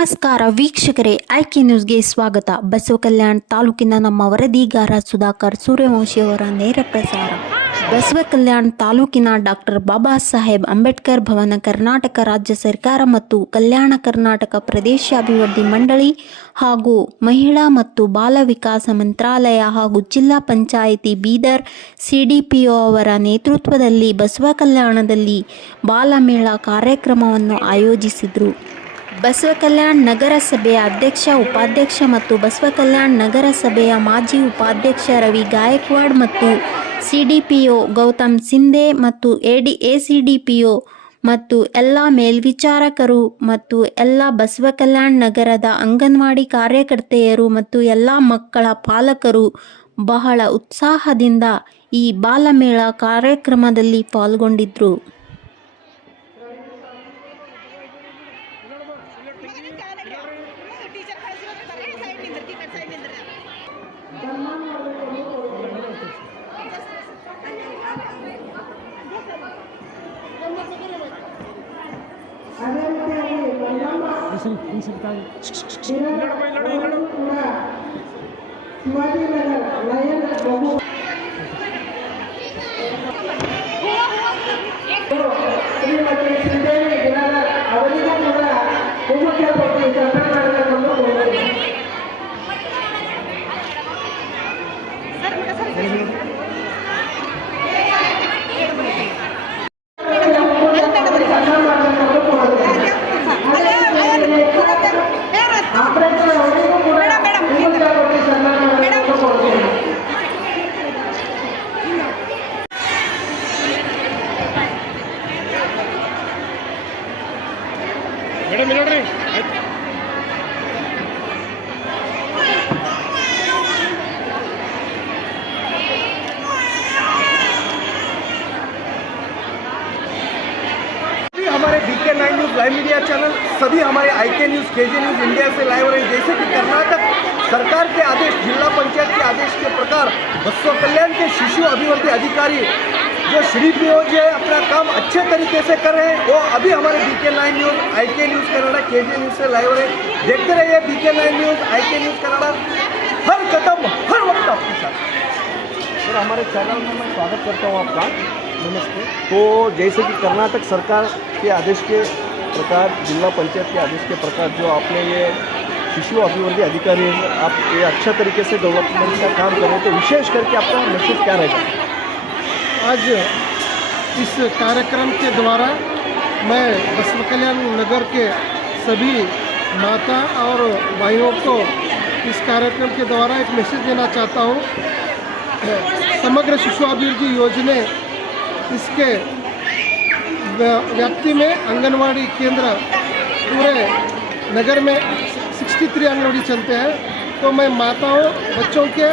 ನಮಸ್ಕಾರ ವೀಕ್ಷಕರೇ, ಆಯ್ಕೆ ನ್ಯೂಸ್ಗೆ ಸ್ವಾಗತ. ಬಸವ ಕಲ್ಯಾಣ ತಾಲೂಕಿನ ನಮ್ಮ ವರದಿಗಾರ ಸುಧಾಕರ್ ಸೂರ್ಯವಂಶಿಯವರ ನೇರ ಪ್ರಸಾರ. ಬಸವ ಕಲ್ಯಾಣ ತಾಲೂಕಿನ ಡಾಕ್ಟರ್ ಬಾಬಾ ಸಾಹೇಬ್ ಅಂಬೇಡ್ಕರ್ ಭವನ ಕರ್ನಾಟಕ ರಾಜ್ಯ ಸರ್ಕಾರ ಮತ್ತು ಕಲ್ಯಾಣ ಕರ್ನಾಟಕ ಪ್ರದೇಶಾಭಿವೃದ್ಧಿ ಮಂಡಳಿ ಹಾಗೂ ಮಹಿಳಾ ಮತ್ತು ಬಾಲ ವಿಕಾಸ ಮಂತ್ರಾಲಯ ಹಾಗೂ ಜಿಲ್ಲಾ ಪಂಚಾಯಿತಿ ಬೀದರ್ ಸಿಡಿಪಿಒ ಅವರ ನೇತೃತ್ವದಲ್ಲಿ ಬಸವ ಕಲ್ಯಾಣದಲ್ಲಿ ಬಾಲಮೇಳ ಕಾರ್ಯಕ್ರಮವನ್ನು ಆಯೋಜಿಸಿದರು. ಬಸವ ಕಲ್ಯಾಣ್ ನಗರಸಭೆಯ ಅಧ್ಯಕ್ಷ, ಉಪಾಧ್ಯಕ್ಷ ಮತ್ತು ಬಸವ ಕಲ್ಯಾಣ್ ನಗರಸಭೆಯ ಮಾಜಿ ಉಪಾಧ್ಯಕ್ಷ ರವಿ ಗಾಯಕ್ವಾಡ್ ಮತ್ತು ಸಿಡಿಪಿಒ ಗೌತಮ್ ಸಿಂಧೆ ಮತ್ತು ಎಡಿ, ಎಸಿಡಿಪಿಒ ಮತ್ತು ಎಲ್ಲ ಮೇಲ್ವಿಚಾರಕರು ಮತ್ತು ಎಲ್ಲ ಬಸವ ಕಲ್ಯಾಣ್ ನಗರದ ಅಂಗನವಾಡಿ ಕಾರ್ಯಕರ್ತೆಯರು ಮತ್ತು ಎಲ್ಲ ಮಕ್ಕಳ ಪಾಲಕರು ಬಹಳ ಉತ್ಸಾಹದಿಂದ ಈ ಬಾಲಮೇಳ ಕಾರ್ಯಕ್ರಮದಲ್ಲಿ ಪಾಲ್ಗೊಂಡಿದ್ದರು ಟೀಚರ್ ಕಳಿಸ್ಬೇಕಾರೆ ಸೈಡ್ ನಿಂದ್ರಿ ಕಡೆ ಸೈಡ್ ನಿಂದ್ರಿ ಶ್ರೀಮತಿ ಮೇಡಮ್ ನೋಡ್ರಿ. बीके लाइव मीडिया चैनल, सभी हमारे आई के न्यूज़ के न्यूज़ इंडिया से लाइव हो रहे जैसे कि कर्नाटक सरकार के आदेश, जिला पंचायत के आदेश के प्रकार, बच्चों कल्याण के शिशु अभिवृद्धि अधिकारी जो श्री पी जो अपना काम अच्छे तरीके से कर रहे हैं, वो अभी हमारे बी के नाइन न्यूज़ आई के न्यूज़ कनाडा के जे न्यूज़ से लाइव हो रहे हैं। देखते रहिए बी के नाइन न्यूज़ आई के न्यूज़ कनाडा हर कदम, हर वक्त आपके साथ। सर हमारे चैनल में मैं स्वागत करता हूँ आपका। नमस्ते। तो जैसे कि कर्नाटक सरकार के आदेश के प्रकार जिला पंचायत के आदेश के प्रकार जो आपने ये शिशु अभिवृद्धि अधिकारी हैं, आप ये अच्छा तरीके से डेवलपमेंट का काम कर रहे तो विशेष करके आपका मैसेज क्या रहेगा? आज इस कार्यक्रम के द्वारा मैं बसव कल्याण नगर के सभी माता और भाइयों को इस कार्यक्रम के द्वारा एक मैसेज देना चाहता हूँ। समग्र शिशु अभिवृद्धि योजना इसके व्याप्ति में आंगनवाड़ी केंद्र पूरे नगर में 63 आंगनवाड़ी चलते हैं। तो मैं माताओं, बच्चों के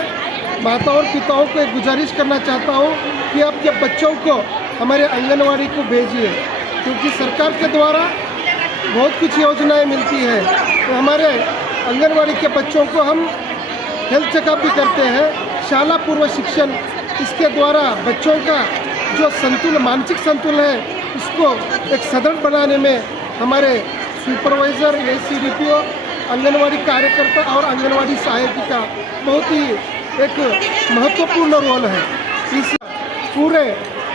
माताओं और पिताओं को एक गुजारिश करना चाहता हूँ कि आपके बच्चों को हमारे आंगनवाड़ी को भेजिए, क्योंकि सरकार के द्वारा बहुत कुछ योजनाएँ मिलती है। तो हमारे आंगनवाड़ी के बच्चों को हम हेल्थ चेकअप भी करते हैं, शाला पूर्व शिक्षण, इसके द्वारा बच्चों का जो संतुलन मानसिक संतुलन है उसको एक सदृढ़ बनाने में हमारे supervisor A C D P O anganwadi कार्यकर्ता और आंगनवाड़ी सहायिका बहुत ही एक महत्वपूर्ण रोल है। इस पूरे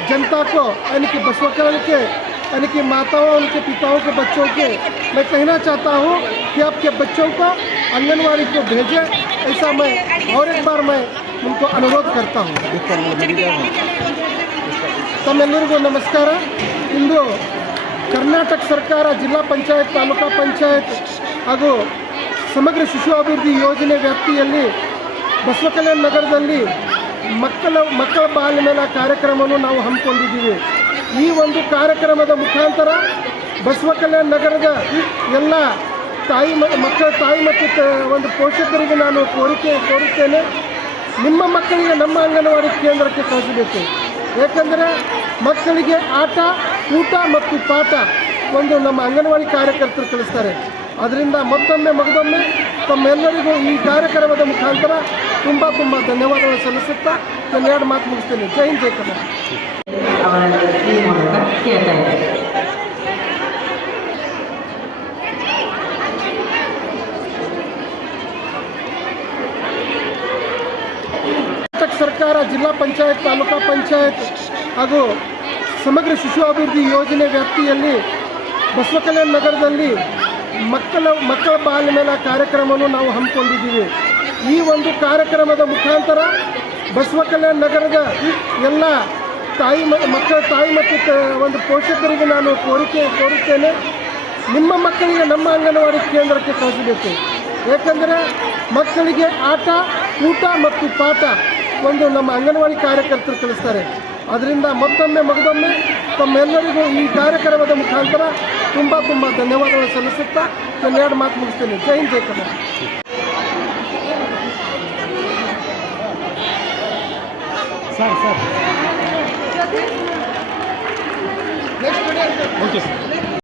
जनता को, यानी कि बसवकरण के, यानी कि माताओं, उनके पिताओं के बच्चों के, मैं कहना चाहता हूँ कि आपके बच्चों को आंगनवाड़ी को भेजें, ऐसा मैं और एक बार मैं उनको अनुरोध करता हूँ। ತಮ್ಮೆಲ್ಲರಿಗೂ ನಮಸ್ಕಾರ. ಇಂದು ಕರ್ನಾಟಕ ಸರ್ಕಾರ ಜಿಲ್ಲಾ ಪಂಚಾಯತ್, ತಾಲೂಕಾ ಪಂಚಾಯತ್ ಹಾಗೂ ಸಮಗ್ರ ಶಿಶು ಅಭಿವೃದ್ಧಿ ಯೋಜನೆ ವ್ಯಾಪ್ತಿಯಲ್ಲಿ ಬಸವ ಕಲ್ಯಾಣ ನಗರದಲ್ಲಿ ಮಕ್ಕಳ ಮಕ್ಕಳ ಬಾಲ್ಯಮೇಳ ಕಾರ್ಯಕ್ರಮವನ್ನು ನಾವು ಹಮ್ಮಿಕೊಂಡಿದ್ದೀವಿ. ಈ ಒಂದು ಕಾರ್ಯಕ್ರಮದ ಮುಖಾಂತರ ಬಸವ ಕಲ್ಯಾಣ ನಗರದ ಎಲ್ಲ ತಾಯಿ ಮಕ್ಕಳ ತಾಯಿ ಮತ್ತು ಒಂದು ಪೋಷಕರಿಗೆ ನಾನು ಕೋರಿಕೆ, ಕೋರುತ್ತೇನೆ. ನಿಮ್ಮ ಮಕ್ಕಳಿಗೆ ನಮ್ಮ ಅಂಗನವಾಡಿ ಕೇಂದ್ರಕ್ಕೆ ಕಳಿಸಬೇಕು. ಏಕೆಂದರೆ ಮಕ್ಕಳಿಗೆ ಆಟ, ಊಟ ಮತ್ತು ಪಾಠ ಒಂದು ನಮ್ಮ ಅಂಗನವಾಡಿ ಕಾರ್ಯಕರ್ತರು ಕಳಿಸ್ತಾರೆ ಅದರಿಂದ ಮತ್ತೊಮ್ಮೆ ಮಗದೊಮ್ಮೆ ತಮ್ಮೆಲ್ಲರಿಗೂ ಈ ಕಾರ್ಯಕ್ರಮದ ಮುಖಾಂತರ ತುಂಬ ತುಂಬ ಧನ್ಯವಾದಗಳು ಸಲ್ಲಿಸುತ್ತಾ ನಾನು ಎರಡು ಮಾತು ಮುಗಿಸ್ತೇನೆ. ಜೈ ಹಿಂದ್, ಜೈ ಕನ್ನಡ ಅವರ ಈ ಮೂಲಕ ಕೇಳ್ತಾ ಇದ್ದಾರೆ ಸರ್ಕಾರ ಜಿಲ್ಲಾ ಪಂಚಾಯತ್, ತಾಲೂಕಾ ಪಂಚಾಯತ್ ಹಾಗೂ ಸಮಗ್ರ ಶಿಶು ಅಭಿವೃದ್ಧಿ ಯೋಜನೆ ವ್ಯಾಪ್ತಿಯಲ್ಲಿ ಬಸವ ಕಲ್ಯಾಣ ನಗರದಲ್ಲಿ ಮಕ್ಕಳ ಮಕ್ಕಳ ಬಾಲ್ಯ ಕಾರ್ಯಕ್ರಮವನ್ನು ನಾವು ಹಮ್ಮಿಕೊಂಡಿದ್ದೀವಿ. ಈ ಒಂದು ಕಾರ್ಯಕ್ರಮದ ಮುಖಾಂತರ ಬಸವ ಕಲ್ಯಾಣ ನಗರದ ಎಲ್ಲ ತಾಯಿ ಮಕ್ಕಳ ತಾಯಿ ಮತ್ತು ಒಂದು ಪೋಷಕರಿಗೆ ನಾನು ಕೋರಿಕೆ, ಕೋರುತ್ತೇನೆ. ನಿಮ್ಮ ಮಕ್ಕಳಿಗೆ ನಮ್ಮ ಅಂಗನವಾಡಿ ಕೇಂದ್ರಕ್ಕೆ ಕಳಿಸಬೇಕು. ಏಕೆಂದರೆ ಮಕ್ಕಳಿಗೆ ಆಟ, ಊಟ ಮತ್ತು ಪಾಠ ಒಂದು ನಮ್ಮ ಅಂಗನವಾಡಿ ಕಾರ್ಯಕರ್ತರು ತಿಳಿಸ್ತಾರೆ. ಅದರಿಂದ ಮತ್ತೊಮ್ಮೆ ಮಗದೊಮ್ಮೆ ತಮ್ಮೆಲ್ಲರಿಗೂ ಈ ಕಾರ್ಯಕ್ರಮದ ಮುಖಾಂತರ ತುಂಬ ತುಂಬ ಧನ್ಯವಾದಗಳು ಸಲ್ಲಿಸುತ್ತಾ ನಾನು ಎರಡು ಮಾತು ಮುಗಿಸ್ತೇನೆ. ಜೈ ಹಿಂದ್ ಜೈ ಕನ್ನಡ. Okay sir.